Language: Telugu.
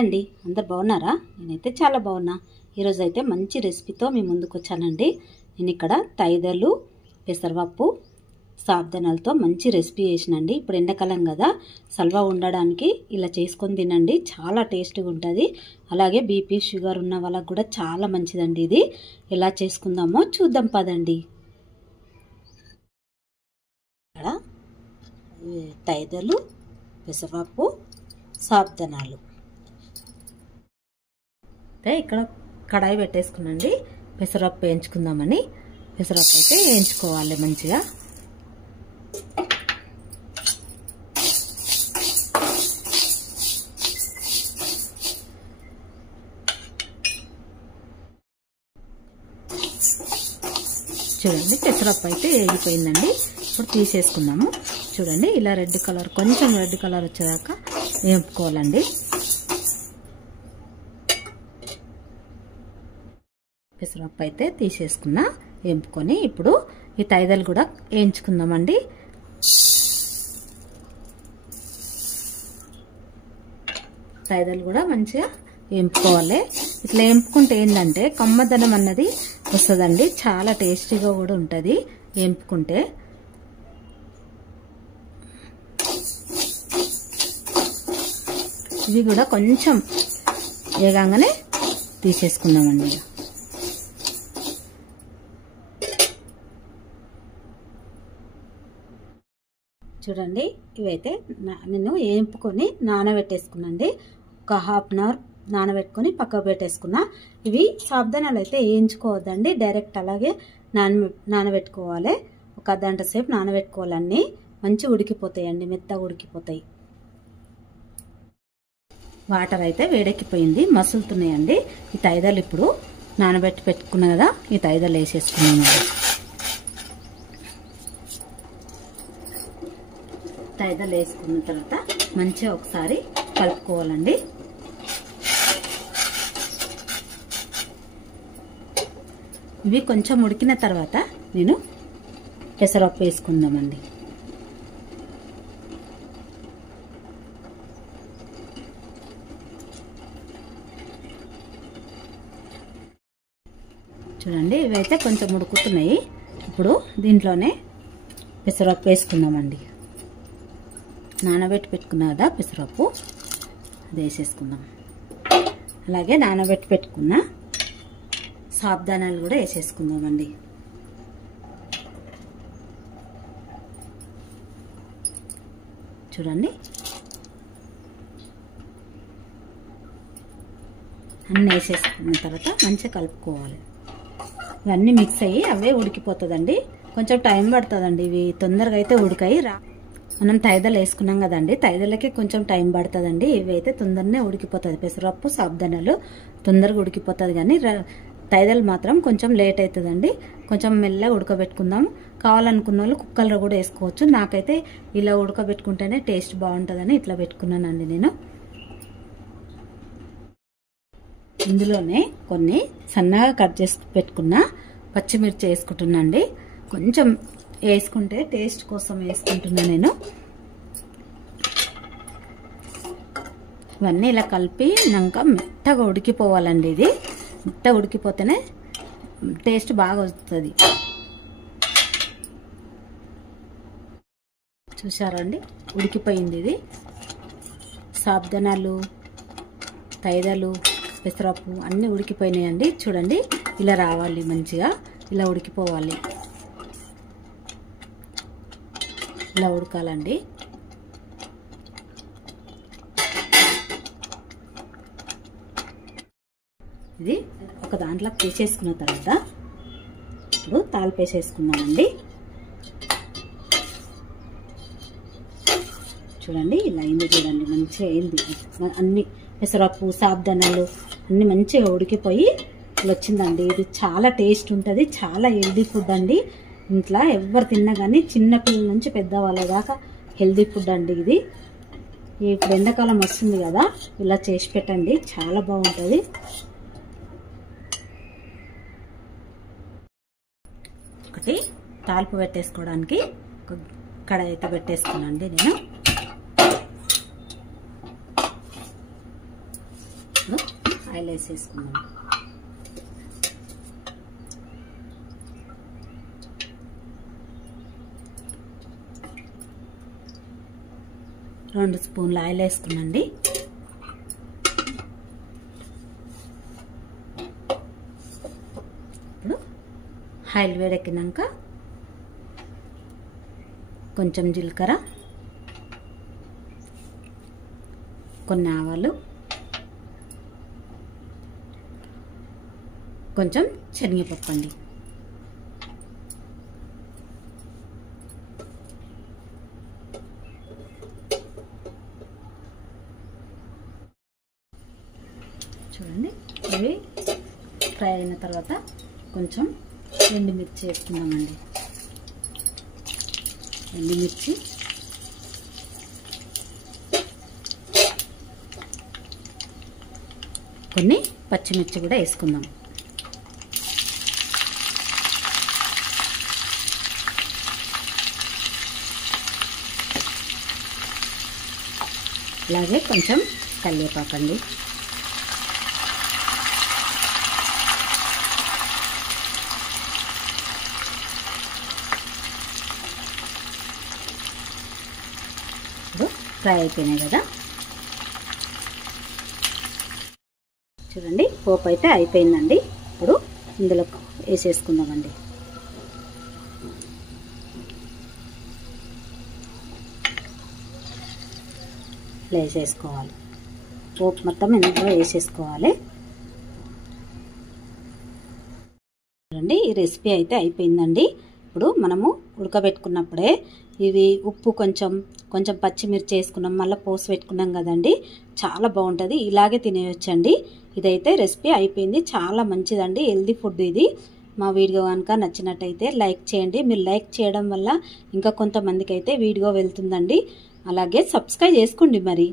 అండి అందరు బాగున్నారా? నేనైతే చాలా బాగున్నా. ఈరోజు అయితే మంచి రెసిపీతో మీ ముందుకు వచ్చానండి. నేను ఇక్కడ తైదలు, పెసరపప్పు, సాబ్దనాలతో మంచి రెసిపీ చేసినండి. ఇప్పుడు ఎండాకాలం కదా, సల్వా ఉండడానికి ఇలా చేసుకొని తినండి. చాలా టేస్టీగా ఉంటుంది. అలాగే బీపీ షుగర్ ఉన్న వాళ్ళకు కూడా చాలా మంచిదండి. ఇది ఎలా చేసుకుందామో చూద్దాం పదండి. ఇక్కడ తైదలు, పెసరపప్పు, సాబ్దనాలు ఇక్కడ కడాయి పెట్టేసుకున్నాండి. పెసరపప్పు వేయించుకుందామని. పెసరపప్పు అయితే వేయించుకోవాలి మంచిగా. చూడండి పెసరపప్పు అయితే వేగిపోయిందండి. ఇప్పుడు తీసేసుకుందాము. చూడండి ఇలా రెడ్ కలర్, కొంచెం రెడ్ కలర్ వచ్చేదాకా వేపుకోవాలండి. పెసరపప్పు అయితే తీసేసుకున్నా, వేపుకొని ఇప్పుడు ఈ తైదలు కూడా వేయించుకుందామండి. తైదలు కూడా మంచిగా వేపుకోవాలి. ఇట్లా వేపుకుంటే ఏంటంటే కమ్మదనం అన్నది వస్తుందండి. చాలా టేస్టీగా కూడా ఉంటుంది వేపుకుంటే. ఇవి కూడా కొంచెం వేగంగానే తీసేసుకుందామండి. చూడండి ఇవైతే నేను వేపుకొని నానబెట్టేసుకున్నాండి. ఒక హాఫ్ అన్ అవర్ నానబెట్టుకొని పక్కకు పెట్టేసుకున్నా. ఇవి సాబ్దనాలు అయితే వేయించుకోవద్దండి, డైరెక్ట్ అలాగే నానబెట్టుకోవాలి. ఒక గంట సేపు నానబెట్టుకోవాలన్నీ. మంచిగా ఉడికిపోతాయండి, మెత్తగా ఉడికిపోతాయి. వాటర్ అయితే వేడెక్కిపోయింది, మసులుతున్నాయండి. ఈ తైదలు ఇప్పుడు నానబెట్టి పెట్టుకున్నా కదా, ఈ తైదలు వేసేసుకున్నాను. తైదలు వేసుకున్న తర్వాత మంచిగా ఒకసారి కలుపుకోవాలండి. ఇవి కొంచెం ఉడికిన తర్వాత నేను పెసరపప్పు వేసుకుందామండి. చూడండి ఇవైతే కొంచెం ఉడుకుతున్నాయి. ఇప్పుడు దీంట్లోనే పెసరపప్పు వేసుకుందామండి. నానబెట్టి పెట్టుకున్నా కదా పెసరపప్పు, అది వేసేసుకుందాం. అలాగే నానబెట్టి పెట్టుకున్న సాబ్దానాలు కూడా వేసేసుకుందామండి. చూడండి అన్నీ వేసేసుకున్న తర్వాత మంచిగా కలుపుకోవాలి. ఇవన్నీ మిక్స్ అయ్యి అవే ఉడికిపోతుందండి. కొంచెం టైం పడుతుందండి. ఇవి తొందరగా అయితే ఉడికాయి. మనం తైదలు వేసుకున్నాం కదండి, తైదలకి కొంచెం టైం పడుతుందండి. ఇవి అయితే తొందరనే ఉడికిపోతుంది. పెసరపప్పు సాబ్దనాలు తొందరగా ఉడికిపోతుంది, కానీ తైదలు మాత్రం కొంచెం లేట్ అవుతుందండి. కొంచెం మెల్లగా ఉడకబెట్టుకుందాం. కావాలనుకున్న వాళ్ళు కుక్కర్లో కూడా వేసుకోవచ్చు. నాకైతే ఇలా ఉడకబెట్టుకుంటేనే టేస్ట్ బాగుంటుందని ఇట్లా పెట్టుకున్నానండి నేను. ఇందులోనే కొన్ని సన్నగా కట్ చేసి పెట్టుకున్న పచ్చిమిర్చి వేసుకుంటున్నాండి. కొంచెం వేసుకుంటే టేస్ట్ కోసం వేసుకుంటున్నా నేను. ఇవన్నీ ఇలా కలిపి నాక మెత్తగా ఉడికిపోవాలండి. ఇది మెత్తగా ఉడికిపోతేనే టేస్ట్ బాగా వస్తుంది. చూసారండి ఉడికిపోయింది. ఇది సాబ్దనాలు, తైదలు, పెసరపప్పు అన్నీ ఉడికిపోయినాయండి. చూడండి ఇలా రావాలి, మంచిగా ఇలా ఉడికిపోవాలి. ఇలా ఉడకాలండి. ఇది ఒక దాంట్లో వేసేసుకున్న తర్వాత ఇప్పుడు తాలింపు వేసేసుకున్నామండి. చూడండి ఇలా అయింది. చూడండి మంచిగా అయింది. అన్ని పెసరపప్పు, సాబ్దనాలు అన్ని మంచిగా ఉడికిపోయి ఇలా వచ్చిందండి. ఇది చాలా టేస్ట్ ఉంటుంది. చాలా హెల్దీ ఫుడ్ అండి. ఇంట్లో ఎవరు తిన్నా కానీ చిన్నపిల్లల నుంచి పెద్దవాళ్ళ దాకా హెల్దీ ఫుడ్ అండి ఇది. ఇప్పుడు ఎండాకాలం వస్తుంది కదా, ఇలా చేసి పెట్టండి, చాలా బాగుంటుంది. ఒకటి తాలింపు పెట్టేసుకోవడానికి ఒక కడాయి అయితే పెట్టేసుకున్నాండి నేను. ఆయిల్ వేసేసుకుందాం. రెండు స్పూన్ల ఆయిల్ వేసుకున్నాండి. ఇప్పుడు ఆయిల్ వేడెక్కినాక కొంచెం జీలకర్ర, కొన్ని ఆవాలు, కొంచెం శనగపప్పు అండి. చూడండి, ఇవి ఫ్రై అయిన తర్వాత కొంచెం ఎండుమిర్చి వేసుకుందామండి. ఎండుమిర్చి, కొన్ని పచ్చిమిర్చి కూడా వేసుకుందాం. అలాగే కొంచెం కరివేపాకండి. ఇప్పుడు ఫ్రై అయిపోయినాయి కదా. చూడండి, పోపు అయితే అయిపోయిందండి. ఇప్పుడు ఇందులో వేసేసుకుందామండి. వేసేసుకోవాలి. పోపు మొత్తం ఇందులో వేసేసుకోవాలి. చూడండి, ఈ రెసిపీ అయితే అయిపోయిందండి. ఇప్పుడు మనము ఉడకబెట్టుకున్నప్పుడే ఇవి ఉప్పు కొంచెం పచ్చిమిర్చి వేసుకున్నాం, మళ్ళీ పోసి పెట్టుకున్నాం కదండి. చాలా బాగుంటుంది, ఇలాగే తినేయొచ్చండి. ఇదైతే రెసిపీ అయిపోయింది. చాలా మంచిదండి, హెల్దీ ఫుడ్ ఇది. మా వీడియో కనుక నచ్చినట్టయితే లైక్ చేయండి. మీరు లైక్ చేయడం వల్ల ఇంకా కొంతమందికి అయితే వీడియో వెళ్తుందండి. అలాగే సబ్స్క్రైబ్ చేసుకోండి మరి.